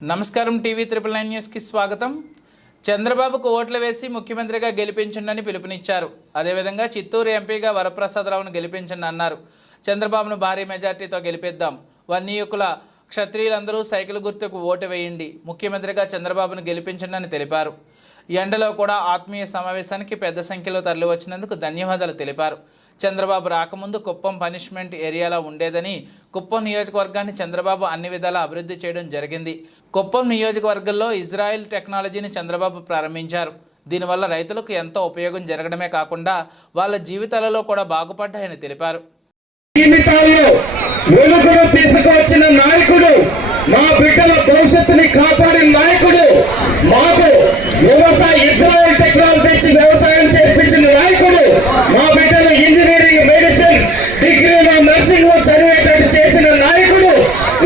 నమస్కారం టీవీ 999 న్యూస్కి స్వాగతం. చంద్రబాబుకు ఓట్లు వేసి ముఖ్యమంత్రిగా గెలిపించండి పిలుపునిచ్చారు. అదేవిధంగా చిత్తూరు ఎంపీగా వరప్రసాదరావును గెలిపించండి అన్నారు. చంద్రబాబును భారీ మెజార్టీతో గెలిపిద్దాం. వన్నియుకుల క్షత్రియులందరూ సైకిల్ గుర్తుకు ఓటు వేయండి, ముఖ్యమంత్రిగా చంద్రబాబును గెలిపించండి అని తెలిపారు. ఎండలో కూడా ఆత్మీయ సమావేశానికి పెద్ద సంఖ్యలో తరలివచ్చినందుకు ధన్యవాదాలు తెలిపారు. చంద్రబాబు రాకముందు కుప్పం పనిష్మెంట్ ఏరియాలో ఉండేదని, కుప్పం నియోజకవర్గాన్ని చంద్రబాబు అన్ని విధాలా అభివృద్ధి చేయడం జరిగింది. కుప్పం నియోజకవర్గంలో ఇజ్రాయెల్ టెక్నాలజీని చంద్రబాబు ప్రారంభించారు. దీనివల్ల రైతులకు ఎంతో ఉపయోగం జరగడమే కాకుండా వాళ్ళ జీవితాలలో కూడా బాగుపడ్డాయని తెలిపారు. జీవితాల్లో వెలుగును తీసుకువచ్చిన నాయకుడు, మా బిడ్డల భవిష్యత్తుని కాపాడిన నాయకుడు, మాకు ఇజ్రాయెల్ టెక్నాలజీ తెచ్చి వ్యవసాయం చేర్పించిన నాయకుడు, మా బిడ్డలు ఇంజనీరింగ్, మెడిసిన్, డిగ్రీలో, నర్సింగ్ చదివేటట్టు చేసిన నాయకుడు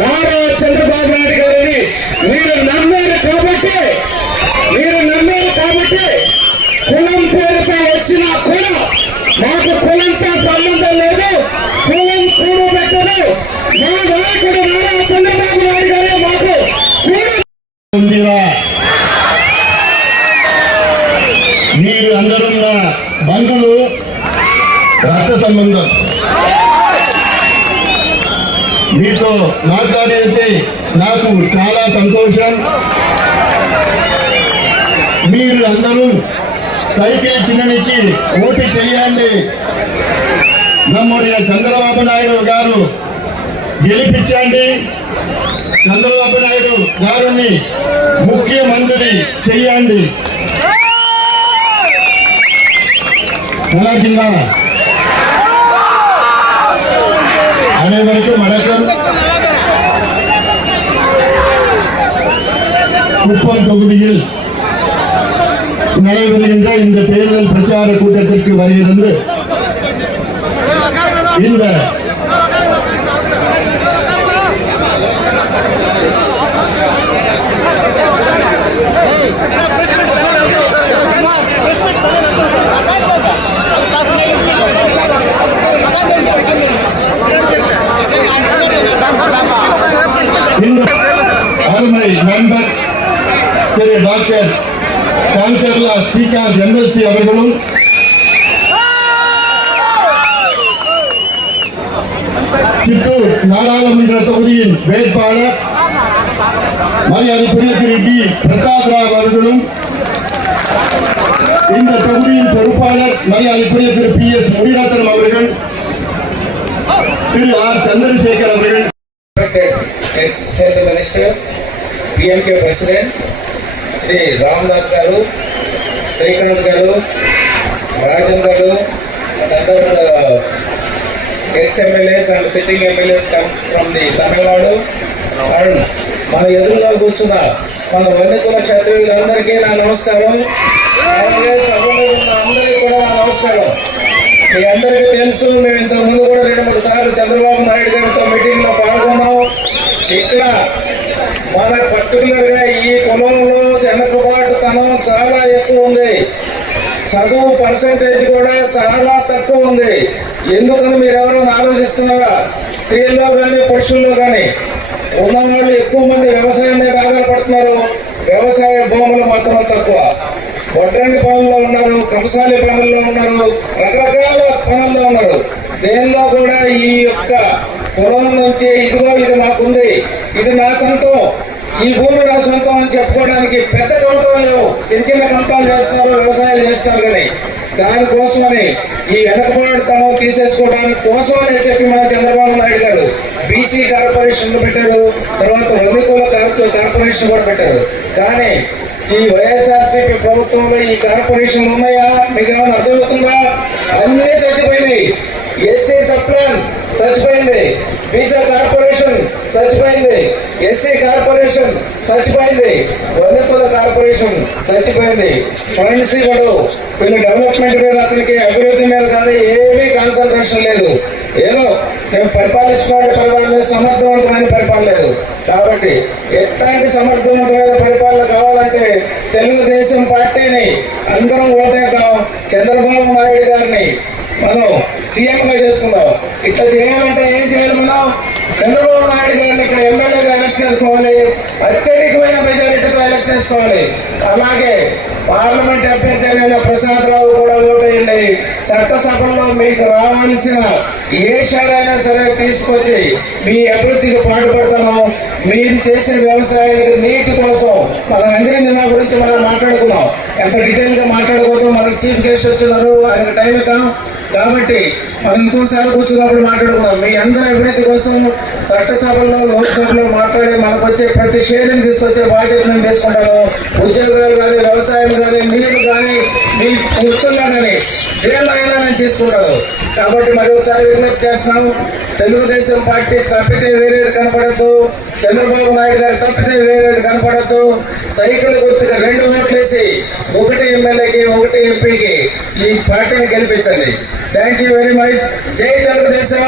నారా చంద్రబాబు నాయుడు గారిని మీరు నమ్మారు కాబట్టి కులం పేరుతో వచ్చినా కూడా మాకు కులంతో సంబంధం లేదు, కులం కూడు పెట్టదు. మా నాయకుడు నారా చంద్రబాబు నాయుడు గారే మాకు మీరు అందరున్న బంధువులు, రక్త సంబంధం. మీతో మాట్లాడితే నాకు చాలా సంతోషం. మీరు అందరూ సైకిల్ చిన్ననికి ఓటు చేయండి, நம்முடைய చంద్రబాబు నాయుడు గారు గెలిపించండి, చంద్రబాబు నాయుడు గారిని ముఖ్యమంత్రి చెయ్యండి. அனைவருக்கும் வணக்கம். குப்பம் தொகுதியில் நடைபெறுகின்ற இந்த தேர்தல் பிரச்சார கூட்டத்திற்கு வருகிறது. இந்த அருமை நண்பர் திரு டாக்டர் காஞ்சர்லா ஸ்ரீகாந்த் எம்எல்சி அவர்களும், சித்தூர் நாடாளுமன்ற தொகுதியின் வேட்பாளர் மரியாதைக்குரிய திரு டி பிரசாத்ராவ் அவர்களும், இந்த தொகுதியின் பொறுப்பாளர் மரியாதைக்குரிய திரு பி எஸ் முடிரத்னம் அவர்கள், திரு ஆர் சந்திரசேகர் அவர்கள், ex-health minister, PMK president, Sri Ramdas garu, Srikanth garu, Rajan garu, and other ex-MLAs and sitting MLAs come from the Tamil Nadu. And మన ఎదురుగా కూర్చున్న మన వన్నికుల క్షత్రియులందరికీ నా నమస్కారం. అలాగే సభలో ఉన్న అందరికీ కూడా నా నమస్కారం. మీ అందరికీ తెలుసు, మేము ఇంతకు ముందు కూడా 2-3 సార్లు చంద్రబాబు నాయుడు గారితో మీటింగ్ లో పాల్గొన్నాం. ఇక్కడ మన పర్టికులర్ గా ఈ కులంలో వెనకబాటుతనం చాలా ఎక్కువ ఉంది, చదువు పర్సంటేజ్ కూడా చాలా తక్కువ ఉంది. ఎందుకని మీరు ఎవరైనా ఆలోచిస్తున్నారా? స్త్రీల్లో కానీ పురుషుల్లో కానీ ఉన్నవాళ్ళు ఎక్కువ మంది వ్యవసాయం మీద ఆధారపడుతున్నారు. వ్యవసాయ భూములు మాత్రం తక్కువ. వడ్రంగి పనుల్లో ఉన్నారు, కంసాలి పనుల్లో ఉన్నారు, రకరకాల పనుల్లో ఉన్నారు. దేనిలో కూడా ఈ యొక్క కులం నుంచి ఇదిగో ఇది మాకుంది, ఇది నా సొంతం, ఈ భూమి నా సొంతం అని చెప్పుకోవడానికి పెద్ద కమతాలు లేవు. చిన్న కమతాలు చేస్తున్నారు, వ్యవసాయాలు చేస్తున్నారు. కానీ దానికోసమని ఈ వెనకబాటుతనం తీసేసుకోవడానికి కోసమని చెప్పి మన చంద్రబాబు నాయుడు గారు బీసీ కార్పొరేషన్లు పెట్టారు, తర్వాత వన్నికుల కార్పొరేషన్ కూడా పెట్టారు. కానీ ఈ వైఎస్ఆర్సీపీ ప్రభుత్వంలో ఈ కార్పొరేషన్లు ఉన్నాయా? మీకు ఏమైనా అర్థమవుతుందా? అన్నీ చచ్చిపోయినాయి. ఎస్సీ సప్లాన్ చచ్చిపోయింది, బీసీ కార్పొరేషన్ చచ్చిపోయింది, ఎస్సీ కార్పొరేషన్ చచ్చిపోయింది, వన్నికుల కార్పొరేషన్ చచ్చిపోయింది. ఫండ్స్ ఇవ్వడు, కొన్ని డెవలప్మెంట్ మీద, అతనికి అభివృద్ధి మీద కానీ ఏమీ కాన్సన్ట్రేషన్ లేదు. ఏదో మేము పరిపాలిస్తున్న పరిపాలన సమర్థవంతమైన పరిపాలన లేదు. కాబట్టి ఎట్లాంటి సమర్థవంతమైన పరిపాలన కావాలంటే తెలుగుదేశం పార్టీని అందరం ఓటేద్దాం, చంద్రబాబు నాయుడు గారిని మనం సీఎంగా చేస్తున్నాం. ఇట్లా చేయాలంటే ఏం చేయాలి? మనం చంద్రబాబు నాయుడు గారిని ఇక్కడ ఎమ్మెల్యేగా ఎలక్ట్ చేసుకోవాలి, అత్యధికమైన మెజారిటీతో ఎలక్ట్ చేసుకోవాలి. అలాగే పార్లమెంట్ అభ్యర్థి అయిన ప్రసాద్ రావు కూడా ఓటేయండి. చట్టసభల్లో మీకు రావాల్సిన ఏ షారైనా సరే తీసుకొచ్చి మీ అభివృద్ధికి పాటుపడతాను. మీరు చేసే వ్యవసాయానికి నీటి కోసం మనం ఇంద్రనిధి గురించి మనం మాట్లాడుకున్నాం. ఎంత డీటెయిల్ గా మాట్లాడుకోవద్దు, మనకి చీఫ్ గెస్ట్ వచ్చినారు, ఆయనకు టైం ఇద్దాం. కాబట్టి మనం ఇంకోసారి కూర్చున్నప్పుడు మాట్లాడుకున్నాం. మీ అందరి అభివృద్ధి కోసం చట్టసభల్లో లోక్సభలో మాట్లాడి మనకు వచ్చే ప్రతి షేర్ని తీసుకొచ్చే బాధ్యత నేను తీసుకుంటాను. ఉద్యోగాలు కానీ, వ్యవసాయం కానీ, నీళ్లు కానీ, మీ వృత్తుల్లో కానీ దేనిలో అయినా నేను తీసుకుంటాను. కాబట్టి మరి ఒకసారి విజ్ఞప్తి చేస్తున్నాం, తెలుగుదేశం పార్టీ తప్పితే వేరేది కనపడద్దు, చంద్రబాబు నాయుడు గారు తప్పితే వేరేది కనపడద్దు. సైకిల్ గుర్తుగా 2 ఓట్లేసి 1 ఎమ్మెల్యేకి 1 ఎంపీకి ఈ పార్టీని గెలిపించండి. Thank you very much. జై తెలుగుదేశం,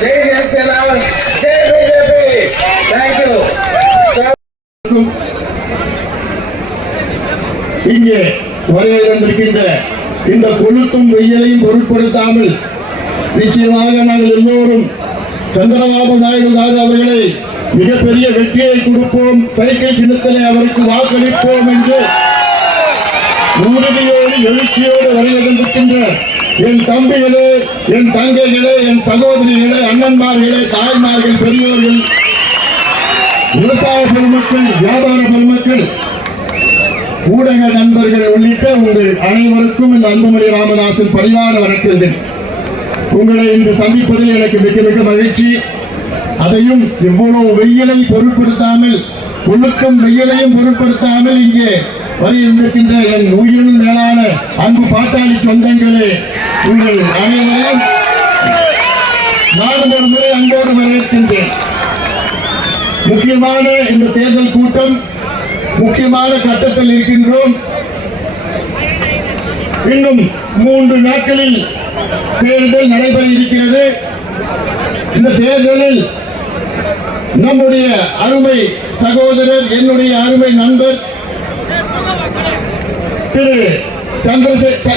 జై జనసేన, జై బీజేపీ. Thank you. இங்கே வருகை தந்திருக்கின்ற இந்த கொளுத்தும் வெயிலையும் பொருட்படுத்தாமல் நிச்சயமாக நாங்கள் எல்லோரும் சந்திரபாபு நாயுடு அவர்களை மிகப்பெரிய வெற்றியை கொடுப்போம், சைக்கிள் சின்னத்திலே அவருக்கு வாக்களிப்போம் என்று உறுதியோடு எழுச்சியோடு வருகை தந்திருக்கின்ற என் தம்பிகளே, என் தங்கைகளே, என் சகோதரிகளே, அண்ணன்மார்களே, தாய்மார்கள், பெரியோர்கள், விவசாய பெருமக்கள், வியாபார பெருமக்கள், ஊடக நண்பர்கள் உள்ளிட்ட உங்கள் அனைவருக்கும் இந்த அன்புமணி ராமதாசின் பரிவார வணக்கங்கள். உங்களை இன்று சந்திப்பதில் எனக்கு மிக மிக மகிழ்ச்சி. அதையும் இவ்வளவு வெயிலை பொருட்படுத்தாமல், கொளுத்தும் வெயிலையும் பொருட்படுத்தாமல் இங்கே வருகின்ற என் உயிரின் மேலான அன்பு பாட்டாளி சொந்தங்களே, உங்கள் அனைவரையும் நானும் ஒரு முறை அன்போடு வரவேற்கின்றேன். முக்கியமான இந்த தேர்தல் கூட்டம் முக்கியமான கட்டத்தில் இருக்கின்றோம். இன்னும் 3 நாட்களில் தேர்தல் நடைபெற இருக்கிறது. இந்த தேர்தலில் நம்முடைய அருமை சகோதரர், என்னுடைய அருமை நண்பர் திரு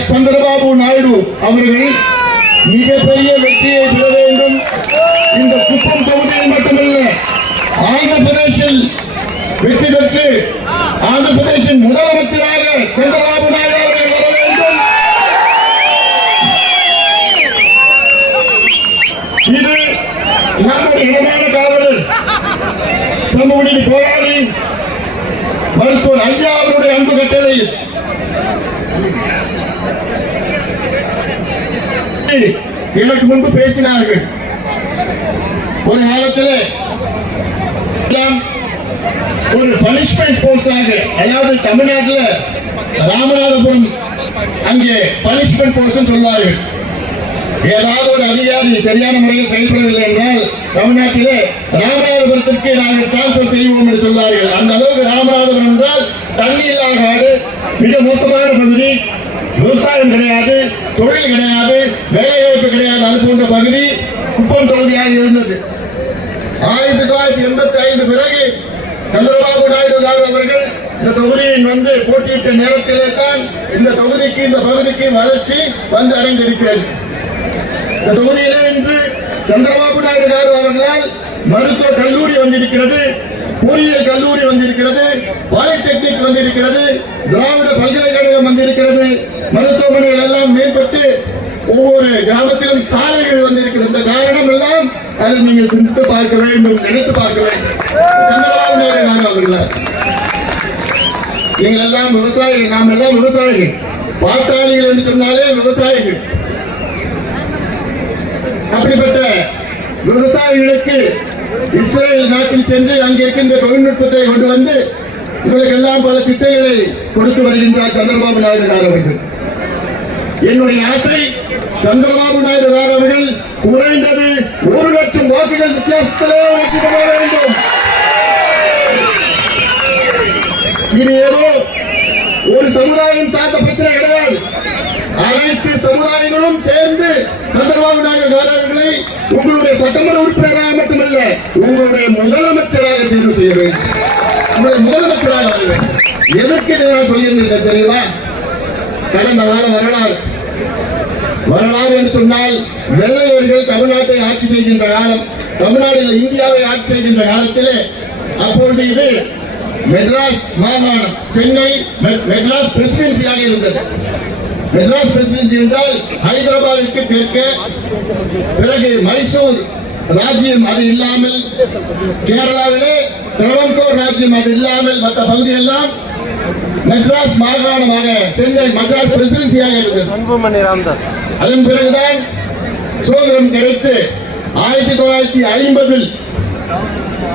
சந்திரபாபு நாயுடு அவர்கள் மிகப்பெரிய வெற்றியை பெற வேண்டும். இந்த குப்பம் தொகுதியில் மட்டுமல்ல, ஆந்திர பிரதேசில் வெற்றி பெற்று ஆந்திர பிரதேசின் முதலமைச்சராக சந்திரபாபு நாயுடு அவர்கள் வர வேண்டும். இது நம்முடைய இடமான காவலர், சமூக நீதி போராளி மருத்துவர் ஐயா அவருடைய அன்பு கட்டளை. எனக்கு முன்பு பேசினார்கள். ஒரு காலத்தில் ஒரு பனிஷ்மெண்ட் போஸ்டாக, அதாவது தமிழ்நாட்டில் ராமநாதபுரம் அங்கே பனிஷ்மெண்ட் போஸ்ட் சொல்வார்கள். ஏதாவது ஒரு அதிகாரி சரியான முறையில் செயல்படவில்லை என்றால் தமிழ்நாட்டிலே ராமநாதபுரத்திற்கு நாங்கள் டிரான்ஸ்பர் செய்வோம் என்று சொல்வார்கள். அந்த அளவுக்கு ராமநாதபுரம் என்றால் தண்ணி இல்லாத நாடு, மிக மோசமான பகுதி, விவசாயம் கிடையாது, தொழில் கிடையாது, வேலைவாய்ப்பு கிடையாது, அது போன்ற பகுதி குப்பம் தொகுதியாக இருந்தது. 1985 பிறகு சந்திரபாபு நாயுடு அவர்கள் இந்த தொகுதியின் வந்து போட்டியிட்ட நேரத்திலே தான் இந்த தொகுதிக்கு, இந்த பகுதிக்கு வளர்ச்சி வந்து அடைந்திருக்கிறது. இந்த தொகுதியிலே இன்று சந்திரபாபு நாயுடு அவர்களால் மருத்துவ கல்லூரி வந்திருக்கிறது, பொறியியல் கல்லூரி வந்திருக்கிறது, பாலிடெக்னிக் வந்திருக்கிறது, திராவிட பல்கலைக்கழகம் வந்திருக்கிறது, மருத்துவமனைகள் எல்லாம் மேம்பட்டு ஒவ்வொரு கிராமத்திலும் சாலைகள் வந்திருக்கிறது. இந்த காரணம் எல்லாம் அதை நீங்கள் சிந்தித்து பார்க்க வேண்டும், நினைத்து பார்க்க வேண்டும். சந்திரபாபு நாயுடு அவர்கள், நீங்கள் எல்லாம் விவசாயிகள், நாம் எல்லாம் விவசாயிகள், பாட்டாளிகள் என்று சொன்னாலே விவசாயிகள். அப்படிப்பட்ட விவசாயிகளுக்கு இஸ்ரேல் நாட்டில் சென்று அங்கே இருக்கின்ற தொழில்நுட்பத்தை கொண்டு வந்து இவர்களுக்கெல்லாம் பல திட்டங்களை கொடுத்து வருகின்றார் சந்திரபாபு நாயுடு அவர்கள். என்னுடைய ஆசை, சந்திரபாபு நாயுடு அவர்கள் குறைந்தது 1 லட்சம் வாக்குகள் வித்தியாசத்திலே வெற்றி பெற வேண்டும். இது ஏதோ ஒரு சமுதாயம் சார்ந்த பிரச்சனை கிடையாது. அனைத்து சமுதாயங்களும் சேர்ந்து சந்திரபாபு நாயுடு அவர்களை உங்களுடைய சட்டமன்ற உறுப்பினராக மட்டுமல்ல, உங்களுடைய முதலமைச்சராக தேர்வு செய்ய வேண்டும். உங்களுடைய முதலமைச்சராக வேண்டும். எதற்கு நான் சொல்லியிருந்தேன் தெரியுமா? கடந்த கால வரலாறு என்று சொன்னால், வெள்ளையர்கள் தமிழ்நாட்டை ஆட்சி செய்கின்ற காலம், தமிழ்நாட்டில் இந்தியாவை ஆட்சி செய்கின்ற காலத்திலே அப்பொழுது இது மெட்ராஸ் மாகாணம், சென்னை மெட்ராஸ் பிரசிடென்சியாக இருந்தது. மெட்ராஸ் பிரசிடென்சி என்றால் ஹைதராபாத்திற்கு தெற்கே, பிறகு மைசூர் ராஜ்யம் அது இல்லாமல், கேரளாவிலே திரவங்கோர் ராஜ்யம் அது இல்லாமல் மற்ற பகுதியெல்லாம் மெட்ராஸ் மாகாணமாக, சென்னை மெட்ராஸ் பிரசிடென்சியாக இருந்தது. அதன் பிறகுதான் சுதந்திரம் கிடைத்து 1950